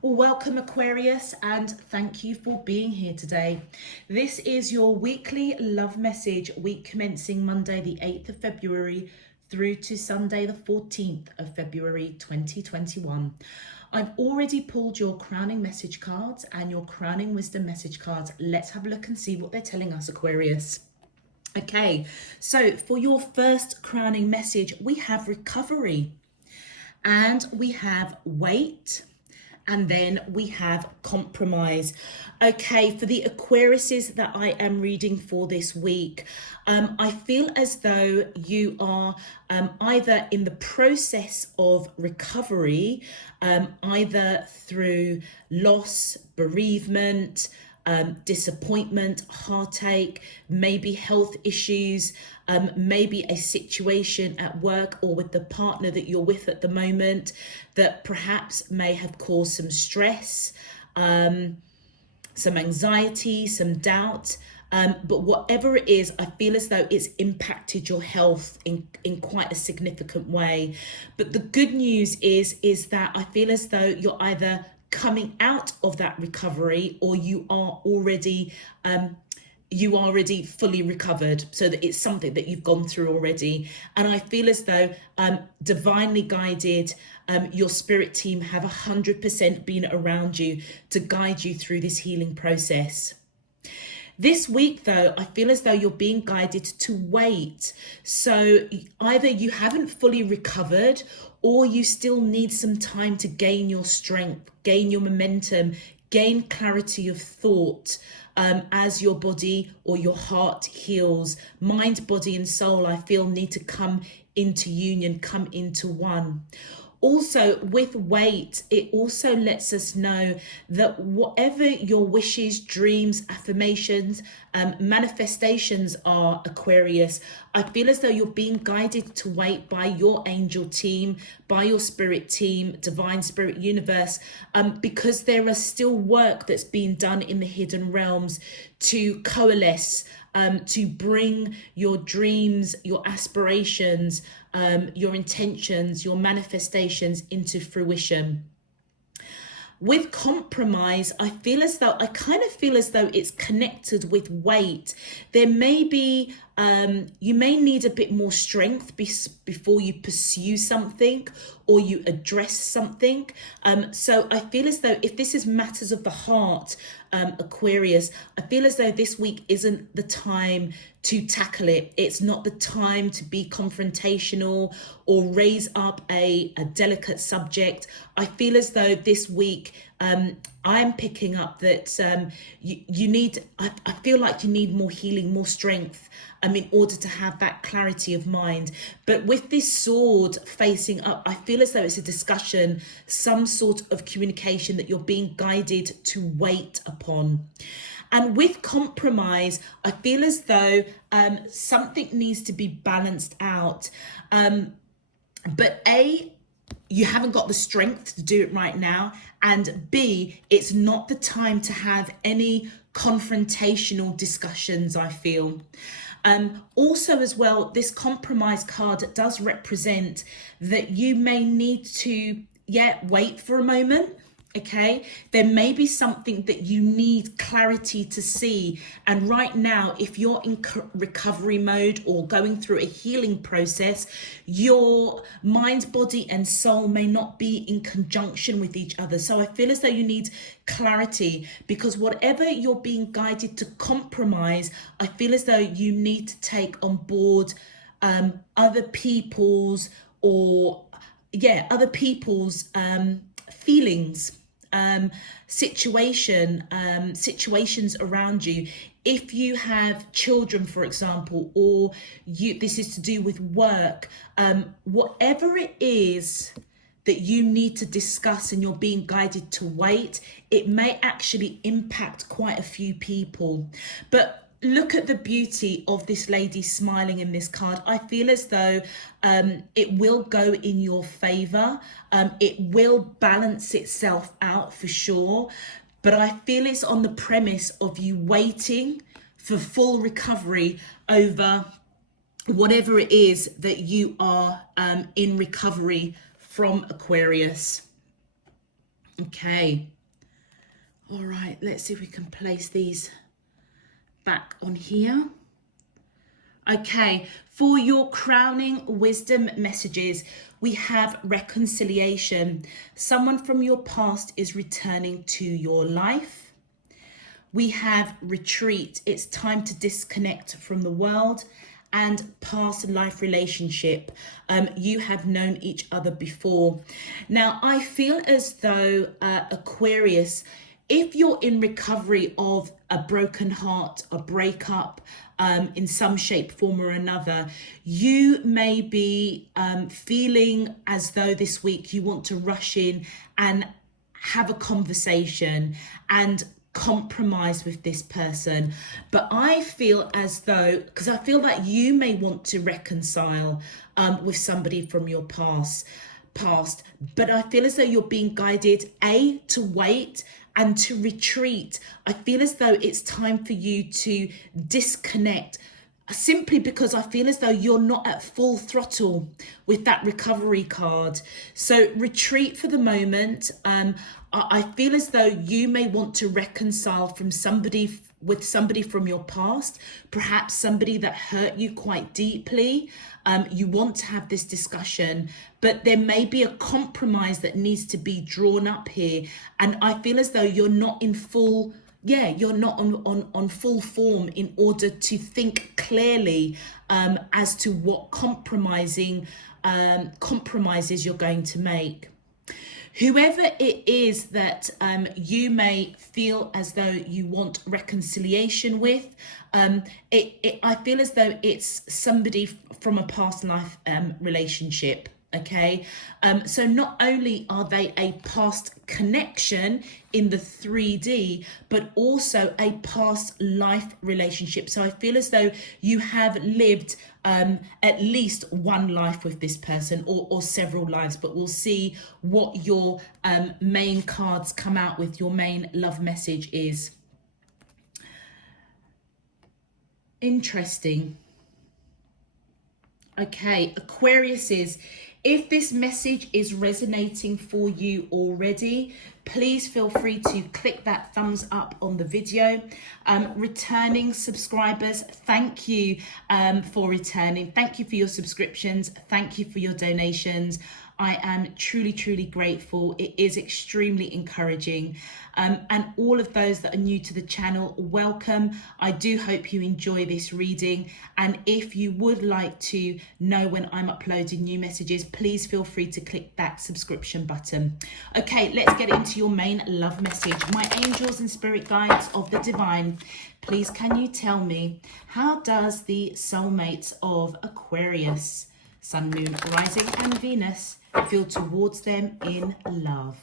Well, welcome Aquarius, and thank you for being here today. This is your weekly love message, week commencing Monday the 8th of February through to Sunday the 14th of February 2021. I've already pulled your crowning message cards and your crowning wisdom message cards. Let's have a look and see what they're telling us, Aquarius. Okay, so for your first crowning message, we have recovery and we have wait. And then we have compromise. Okay, for the Aquariuses that I am reading for this week, I feel as though you are either in the process of recovery, either through loss, bereavement, disappointment, heartache, maybe health issues, maybe a situation at work or with the partner that you're with at the moment that perhaps may have caused some stress, some anxiety, some doubt. But whatever it is, I feel as though it's impacted your health in quite a significant way. But the good news is that I feel as though you're either coming out of that recovery or you are already fully recovered, so that it's something that you've gone through already. And I feel as though divinely guided, your spirit team have 100% been around you to guide you through this healing process. This week, though, I feel as though you're being guided to wait. So either you haven't fully recovered or you still need some time to gain your strength, gain your momentum, gain clarity of thought as your body or your heart heals. Mind, body and soul, I feel, need to come into union, come into one. Also, with wait, it also lets us know that whatever your wishes, dreams, affirmations, manifestations are, Aquarius, I feel as though you're being guided to wait by your angel team, by your spirit team, divine spirit universe, because there is still work that's being done in the hidden realms to coalesce, to bring your dreams, your aspirations, your intentions, your manifestations into fruition. With compromise, I kind of feel as though it's connected with weight. There may be, you may need a bit more strength before you pursue something or you address something. So I feel as though if this is matters of the heart, Aquarius, I feel as though this week isn't the time to tackle it. It's not the time to be confrontational or raise up a delicate subject. I feel as though this week I'm picking up that you need, I feel like you need more healing, more strength in order to have that clarity of mind. But with this sword facing up, I feel as though it's a discussion, some sort of communication that you're being guided to wait upon. And with compromise, I feel as though something needs to be balanced out. But A, you haven't got the strength to do it right now. And B, it's not the time to have any confrontational discussions, I feel. Also as well, this compromise card does represent that you may need to, wait for a moment. Okay, there may be something that you need clarity to see. And right now, if you're in recovery mode or going through a healing process, your mind, body and soul may not be in conjunction with each other. So I feel as though you need clarity, because whatever you're being guided to compromise, I feel as though you need to take on board other people's feelings, situations around you. If you have children, for example, or this is to do with work, whatever it is that you need to discuss and you're being guided to wait, it may actually impact quite a few people. But look at the beauty of this lady smiling in this card. I feel as though it will go in your favor. It will balance itself out for sure. But I feel it's on the premise of you waiting for full recovery over whatever it is that you are in recovery from, Aquarius. Okay. All right, let's see if we can place these back on here. Okay, for your crowning wisdom messages, we have reconciliation. Someone from your past is returning to your life. We have retreat. It's time to disconnect from the world. And past life relationship. You have known each other before. Now, I feel as though Aquarius, if you're in recovery of a broken heart, a breakup, in some shape, form or another, you may be feeling as though this week you want to rush in and have a conversation and compromise with this person. But I feel as though, because I feel that you may want to reconcile with somebody from your past, but I feel as though you're being guided to wait and to retreat. I feel as though it's time for you to disconnect, simply because I feel as though you're not at full throttle with that recovery card. So retreat for the moment. I feel as though you may want to reconcile with somebody from your past, perhaps somebody that hurt you quite deeply. You want to have this discussion, but there may be a compromise that needs to be drawn up here. And I feel as though you're not in full, you're not on full form in order to think clearly as to what compromises you're going to make. Whoever it is that you may feel as though you want reconciliation with, I feel as though it's somebody from a past life relationship. Okay, so not only are they a past connection in the 3D, but also a past life relationship. So I feel as though you have lived at least one life with this person, or several lives, but we'll see what your main cards come out with, your main love message is. Interesting. Okay, Aquariuses, if this message is resonating for you already, please feel free to click that thumbs up on the video. Returning subscribers, thank you for returning. Thank you for your subscriptions. Thank you for your donations. I am truly, truly grateful. It is extremely encouraging. And all of those that are new to the channel, welcome. I do hope you enjoy this reading. And if you would like to know when I'm uploading new messages, please feel free to click that subscription button. Okay, let's get into your main love message. My angels and spirit guides of the divine, please can you tell me, how does the soulmates of Aquarius, Sun, Moon, Rising and Venus feel towards them in love?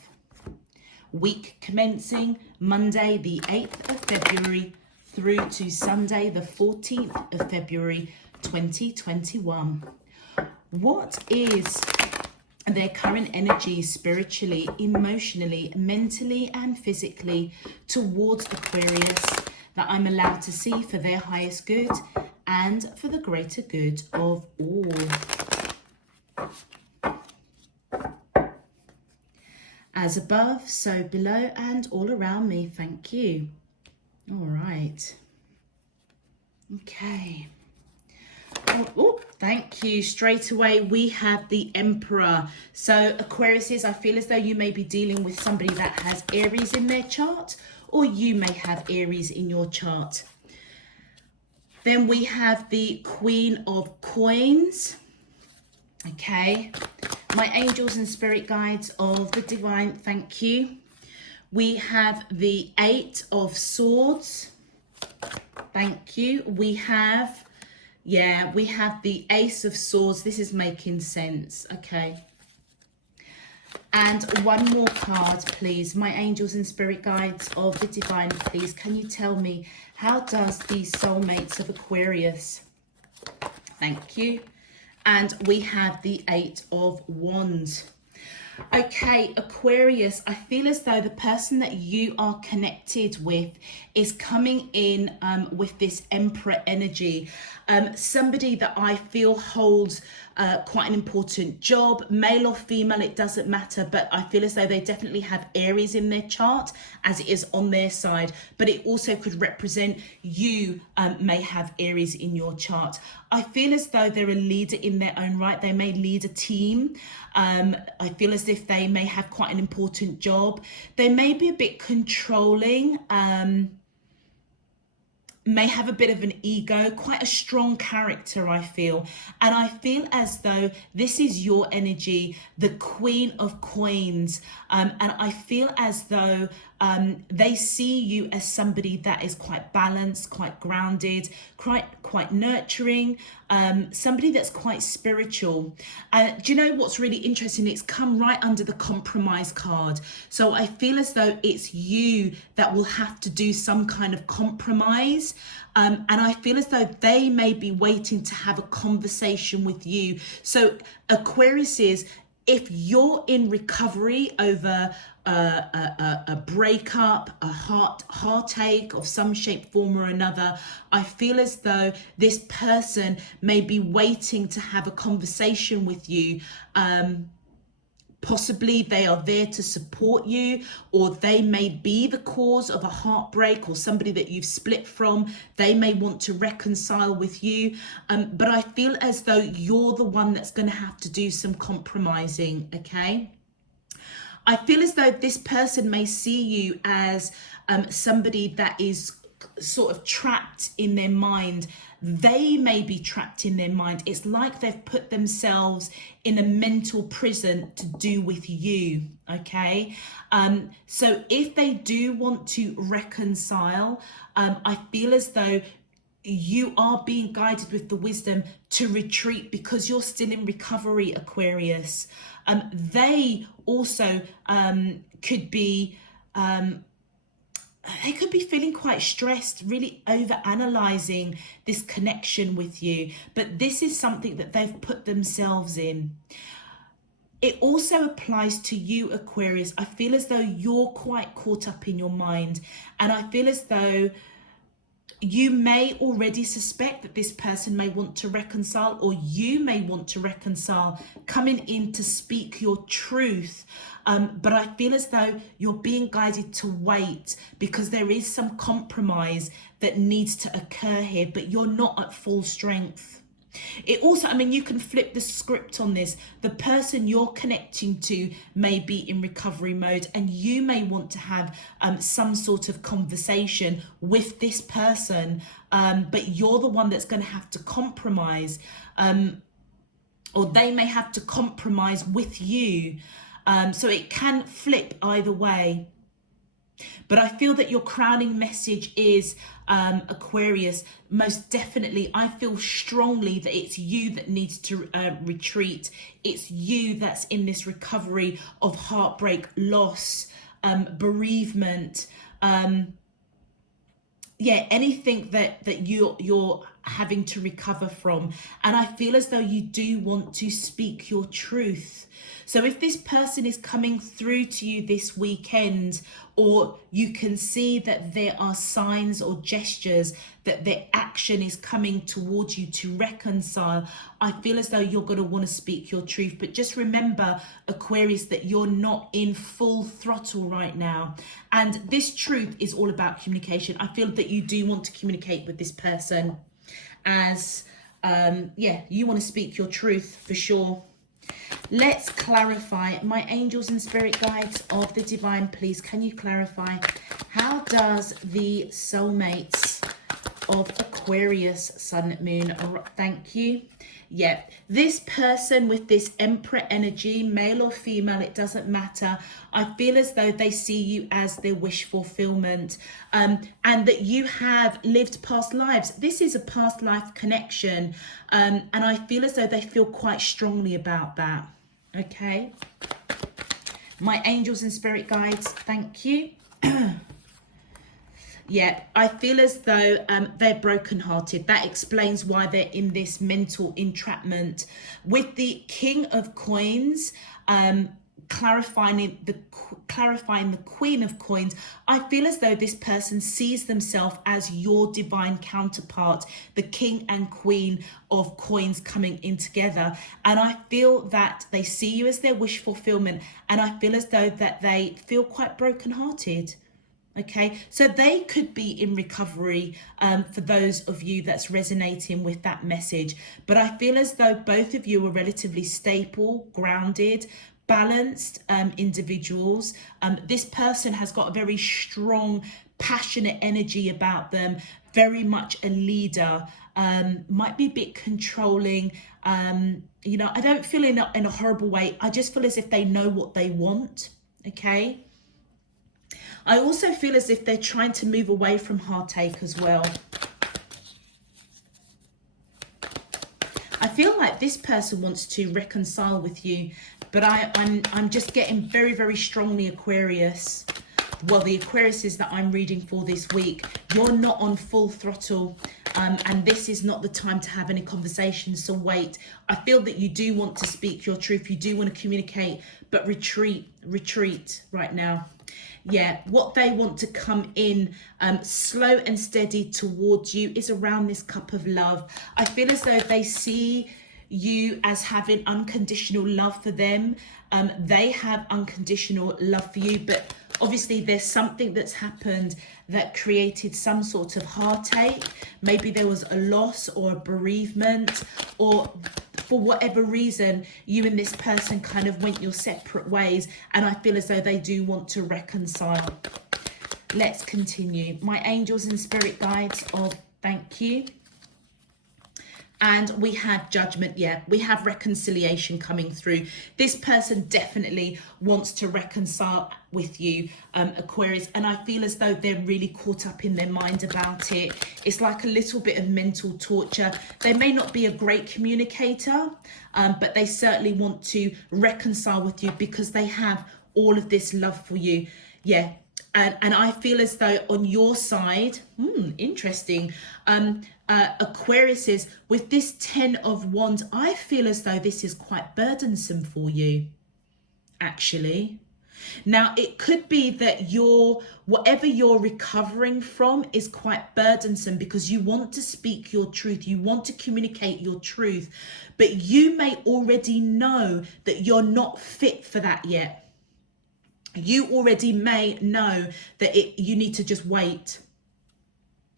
Week commencing Monday the 8th of February through to Sunday the 14th of February 2021. What is their current energy spiritually, emotionally, mentally and physically towards Aquarius that I'm allowed to see for their highest good and for the greater good of all? As above, so below and all around me, thank you. All right. Okay. Oh, thank you. Straight away, we have the Emperor. So Aquariuses, I feel as though you may be dealing with somebody that has Aries in their chart, or you may have Aries in your chart. Then we have the Queen of Coins. Okay. My angels and spirit guides of the divine, thank you. We have the 8 of Swords. Thank you. We have the Ace of Swords. This is making sense. Okay. And one more card, please. My angels and spirit guides of the divine, please, can you tell me, how does the soulmates of Aquarius? Thank you. And we have the 8 of Wands. Okay, Aquarius, I feel as though the person that you are connected with is coming in with this Emperor energy. Somebody that I feel holds quite an important job, male or female, it doesn't matter, but I feel as though they definitely have Aries in their chart as it is on their side, but it also could represent you may have Aries in your chart. I feel as though they're a leader in their own right. They may lead a team. I feel as if they may have quite an important job. They may be a bit controlling, may have a bit of an ego, quite a strong character, I feel. And I feel as though this is your energy, the Queen of Coins. And I feel as though they see you as somebody that is quite balanced, quite grounded, quite nurturing, somebody that's quite spiritual. Do you know what's really interesting? It's come right under the compromise card. So I feel as though it's you that will have to do some kind of compromise. And I feel as though they may be waiting to have a conversation with you. So Aquarius is, if you're in recovery over a breakup, a heartache of some shape, form or another, I feel as though this person may be waiting to have a conversation with you. Possibly they are there to support you, or they may be the cause of a heartbreak or somebody that you've split from. They may want to reconcile with you. But I feel as though you're the one that's going to have to do some compromising, okay? I feel as though this person may see you as somebody that is sort of trapped in their mind. They may be trapped in their mind. It's like they've put themselves in a mental prison to do with you, okay? So if they do want to reconcile, I feel as though you are being guided with the wisdom to retreat because you're still in recovery, Aquarius. They also could be they could be feeling quite stressed, really over analyzing this connection with you, but this is something that they've put themselves in. It also applies to you, Aquarius. I feel as though you're quite caught up in your mind, and I feel as though you may already suspect that this person may want to reconcile, or you may want to reconcile, coming in to speak your truth. But I feel as though you're being guided to wait because there is some compromise that needs to occur here, but you're not at full strength. It also, I mean, you can flip the script on this. The person you're connecting to may be in recovery mode, and you may want to have some sort of conversation with this person, but you're the one that's going to have to compromise, or they may have to compromise with you. So it can flip either way. But I feel that your crowning message is, Aquarius, most definitely, I feel strongly that it's you that needs to retreat. It's you that's in this recovery of heartbreak, loss, bereavement, anything that you're having to recover from. And I feel as though you do want to speak your truth. So if this person is coming through to you this weekend, or you can see that there are signs or gestures that their action is coming towards you to reconcile, I feel as though you're going to want to speak your truth. But just remember, Aquarius, that you're not in full throttle right now. And this truth is all about communication. I feel that you do want to communicate with this person as, you want to speak your truth for sure. Let's clarify. My angels and spirit guides of the divine, please, can you clarify, how does the soulmates of Aquarius, Sun, Moon, thank you. Yeah, this person with this Emperor energy, male or female, it doesn't matter. I feel as though they see you as their wish fulfillment, and that you have lived past lives. This is a past life connection, and I feel as though they feel quite strongly about that. Okay, my angels and spirit guides, thank you. Yeah, I feel as though they're brokenhearted. That explains why they're in this mental entrapment. With the King of Coins, clarifying the Queen of Coins, I feel as though this person sees themselves as your divine counterpart, the King and Queen of Coins coming in together. And I feel that they see you as their wish fulfillment, and I feel as though that they feel quite brokenhearted. Okay, so they could be in recovery for those of you that's resonating with that message. But I feel as though both of you are relatively stable, grounded, balanced individuals. This person has got a very strong, passionate energy about them, very much a leader, might be a bit controlling. You know, I don't feel in a horrible way. I just feel as if they know what they want. Okay. I also feel as if they're trying to move away from heartache as well. I feel like this person wants to reconcile with you, but I'm just getting very, very strongly Aquarius. Well, the Aquariuses that I'm reading for this week, you're not on full throttle, and this is not the time to have any conversations, so wait. I feel that you do want to speak your truth, you do want to communicate, but retreat right now. Yeah, what they want to come in slow and steady towards you is around this cup of love. I feel as though they see you as having unconditional love for them. They have unconditional love for you, but obviously there's something that's happened that created some sort of heartache. Maybe there was a loss or a bereavement, or for whatever reason, you and this person kind of went your separate ways, and I feel as though they do want to reconcile. Let's continue. My angels and spirit guides of thank you. And we have judgment. Yeah, we have reconciliation coming through. This person definitely wants to reconcile with you, Aquarius. And I feel as though they're really caught up in their mind about it. It's like a little bit of mental torture. They may not be a great communicator, but they certainly want to reconcile with you because they have all of this love for you. Yeah. And I feel as though on your side, interesting, Aquarius is with this 10 of Wands, I feel as though this is quite burdensome for you, actually. Now, it could be that whatever you're recovering from is quite burdensome because you want to speak your truth. You want to communicate your truth, but you may already know that you're not fit for that yet. You already may know that you need to just wait.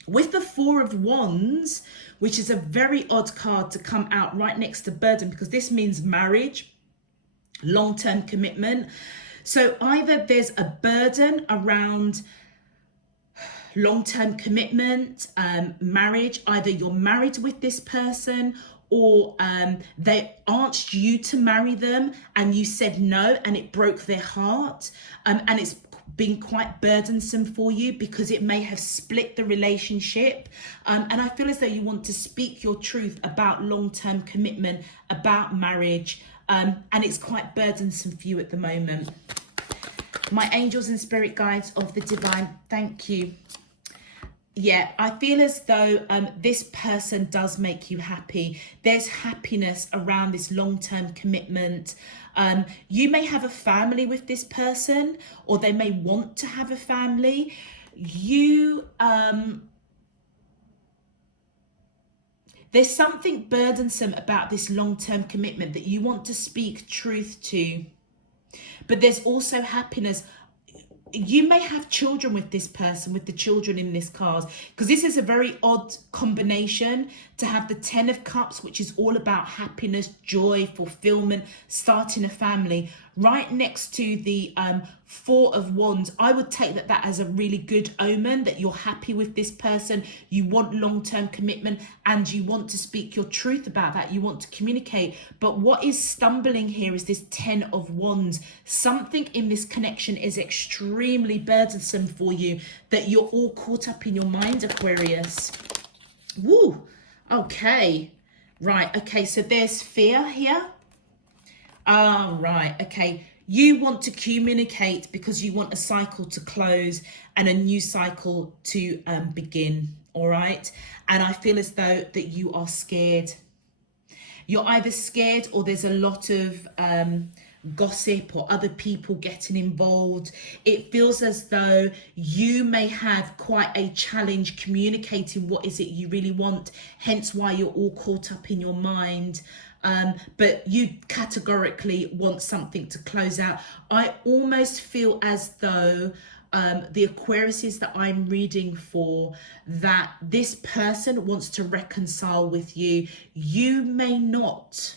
With the 4 of Wands, which is a very odd card to come out right next to burden, because this means marriage, long-term commitment. So either there's a burden around long-term commitment, marriage, either you're married with this person, or they asked you to marry them and you said no, and it broke their heart, and it's been quite burdensome for you because it may have split the relationship, and I feel as though you want to speak your truth about long-term commitment, about marriage, and it's quite burdensome for you at the moment. My angels and spirit guides of the divine, thank you. Yeah, I feel as though this person does make you happy. There's happiness around this long-term commitment. You may have a family with this person, or they may want to have a family. There's something burdensome about this long-term commitment that you want to speak truth to. But there's also happiness. You may have children with this person, with the children in this card, because this is a very odd combination to have the 10 of Cups, which is all about happiness, joy, fulfillment, starting a family, right next to the 4 of Wands. I would take that as a really good omen, that you're happy with this person, you want long-term commitment, and you want to speak your truth about that, you want to communicate. But what is stumbling here is this 10 of Wands. Something in this connection is extremely burdensome for you, that you're all caught up in your mind, Aquarius. Woo! Okay. Right. Okay. So there's fear here. Right. Okay. You want to communicate because you want a cycle to close and a new cycle to begin. All right. And I feel as though that you are scared. You're either scared, or there's a lot of gossip or other people getting involved. It feels as though you may have quite a challenge communicating what is it you really want, hence why you're all caught up in your mind. But you categorically want something to close out. I almost feel as though the Aquariuses that I'm reading for, that this person wants to reconcile with you. You may not.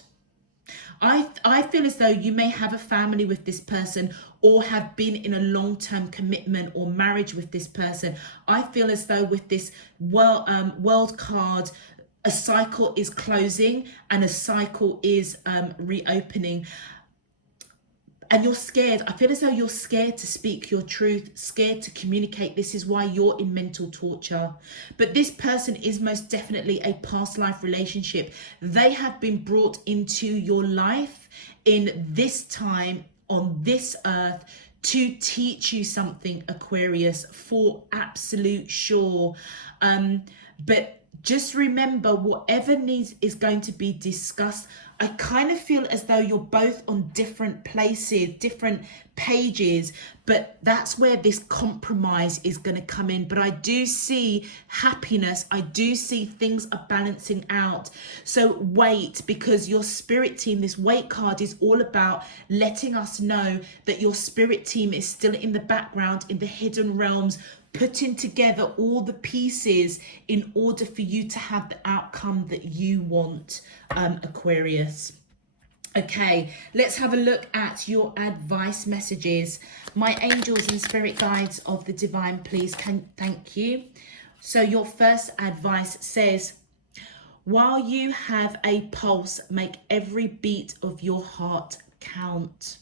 I feel as though you may have a family with this person or have been in a long-term commitment or marriage with this person. I feel as though with this world card, a cycle is closing and a cycle is reopening. And you're scared. I feel as though you're scared to speak your truth, scared to communicate. This is why you're in mental torture. But this person is most definitely a past life relationship. They have been brought into your life in this time on this earth to teach you something, Aquarius, for absolute sure. But just remember, whatever needs is going to be discussed. I kind of feel as though you're both on different places, different pages, but that's where this compromise is going to come in. But I do see happiness. I do see things are balancing out. So wait, because your spirit team, this wait card is all about letting us know that your spirit team is still in the background, in the hidden realms, putting together all the pieces in order for you to have the outcome that you want, Aquarius. Okay, let's have a look at your advice messages. My angels and spirit guides of the divine, please, thank you. So your first advice says, while you have a pulse, make every beat of your heart count.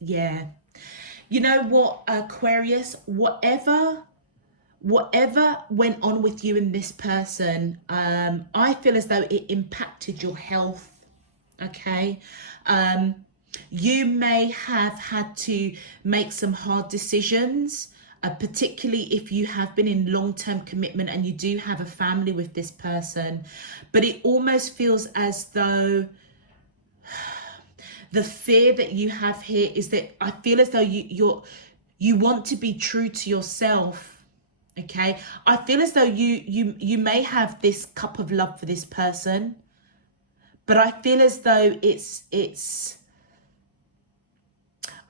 Yeah. You know what, Aquarius, whatever went on with you and this person, I feel as though it impacted your health. Okay, you may have had to make some hard decisions, particularly if you have been in long-term commitment and you do have a family with this person. But it almost feels as though the fear that you have here is that I feel as though you want to be true to yourself. Okay, I feel as though you may have this cup of love for this person, but I feel as though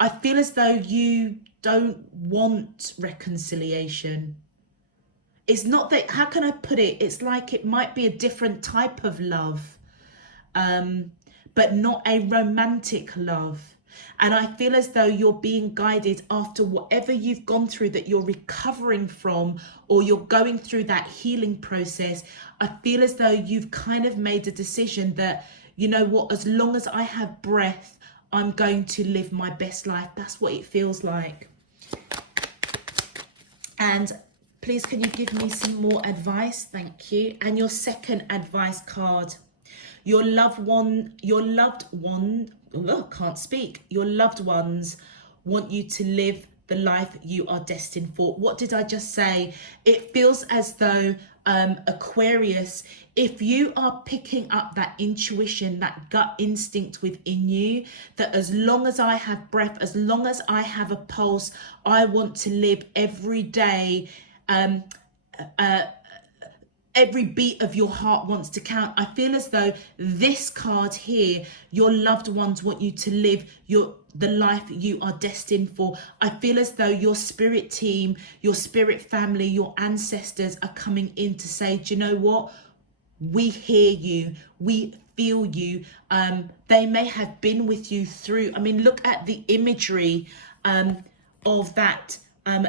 I feel as though you don't want reconciliation. It's not that, how can I put it? It's like it might be a different type of love, but not a romantic love. And I feel as though you're being guided after whatever you've gone through that you're recovering from, or you're going through that healing process. I feel as though you've kind of made a decision that, you know what, as long as I have breath, I'm going to live my best life. That's what it feels like. And please, can you give me some more advice? Thank you. And your second advice card. Your loved ones want you to live the life you are destined for. What did I just say? It feels as though, Aquarius, if you are picking up that intuition, that gut instinct within you, that as long as I have breath, as long as I have a pulse, I want to live every day, every beat of your heart wants to count. I feel as though this card here, your loved ones want you to live the life you are destined for. I feel as though your spirit team, your spirit family, your ancestors are coming in to say, do you know what? We hear you. We feel you. They may have been with you through, I mean, look at the imagery of that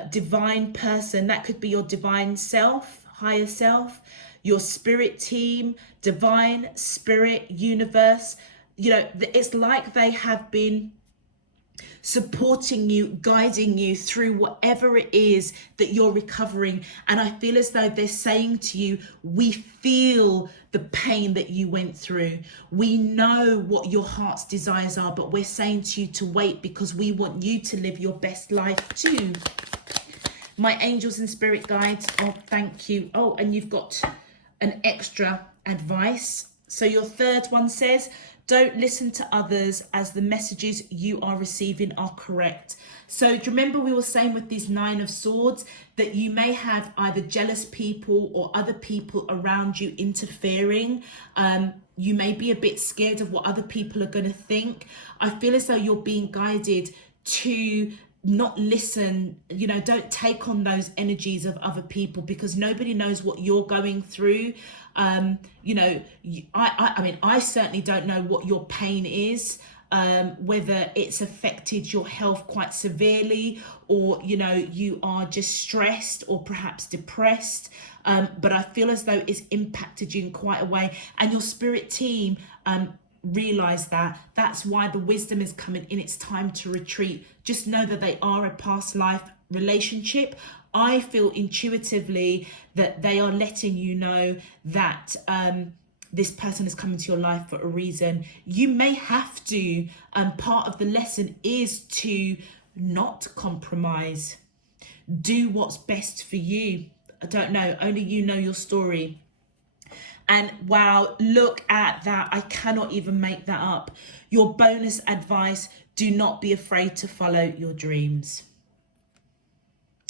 divine person. That could be your divine self, higher self, your spirit team, divine spirit, universe. You know, it's like they have been supporting you, guiding you through whatever it is that you're recovering. And I feel as though they're saying to you, we feel the pain that you went through. We know what your heart's desires are, but we're saying to you to wait because we want you to live your best life too. My angels and spirit guides, oh, thank you. Oh, and you've got an extra advice. So your third one says, don't listen to others as the messages you are receiving are correct. So do you remember we were saying with these 9 of Swords that you may have either jealous people or other people around you interfering. You may be a bit scared of what other people are going to think. I feel as though you're being guided to not listen, you know, don't take on those energies of other people, because nobody knows what you're going through. You know, I mean, I certainly don't know what your pain is, whether it's affected your health quite severely, or, you know, you are just stressed or perhaps depressed. But I feel as though it's impacted you in quite a way, and your spirit team, realize that. That's why the wisdom is coming in. It's time to retreat. Just know that they are a past life relationship. I feel intuitively that they are letting you know that this person is coming to your life for a reason. You may have to, part of the lesson is to not compromise. Do what's best for you. I don't know, only you know your story. And wow, look at that. I cannot even make that up. Your bonus advice, do not be afraid to follow your dreams.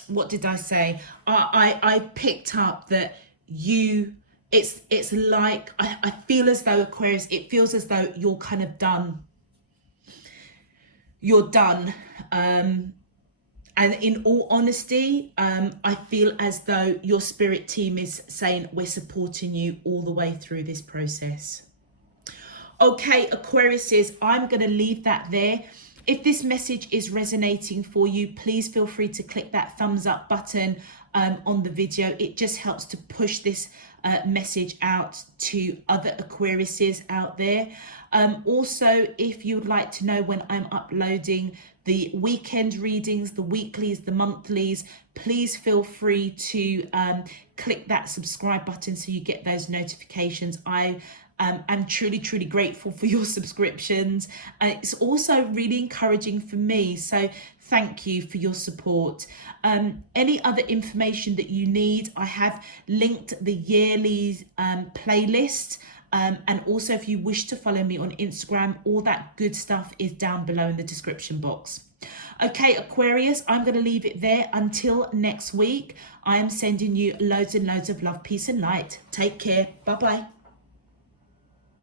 What did I say? I picked up that it's like, I feel as though, Aquarius, it feels as though you're kind of done. You're done. And in all honesty, I feel as though your spirit team is saying, we're supporting you all the way through this process. Okay, Aquariuses, I'm going to leave that there. If this message is resonating for you, please feel free to click that thumbs up button on the video. It just helps to push this message out to other Aquariuses out there. Also, if you'd like to know when I'm uploading the weekend readings, the weeklies, the monthlies, please feel free to click that subscribe button so you get those notifications. I'm truly grateful for your subscriptions. It's also really encouraging for me, so thank you for your support. Any other information that you need, I have linked the yearly playlist, and also if you wish to follow me on Instagram, all that good stuff is down below in the description box. Okay, Aquarius, I'm going to leave it there until next week. I am sending you loads and loads of love, peace and light. Take care. Bye-bye.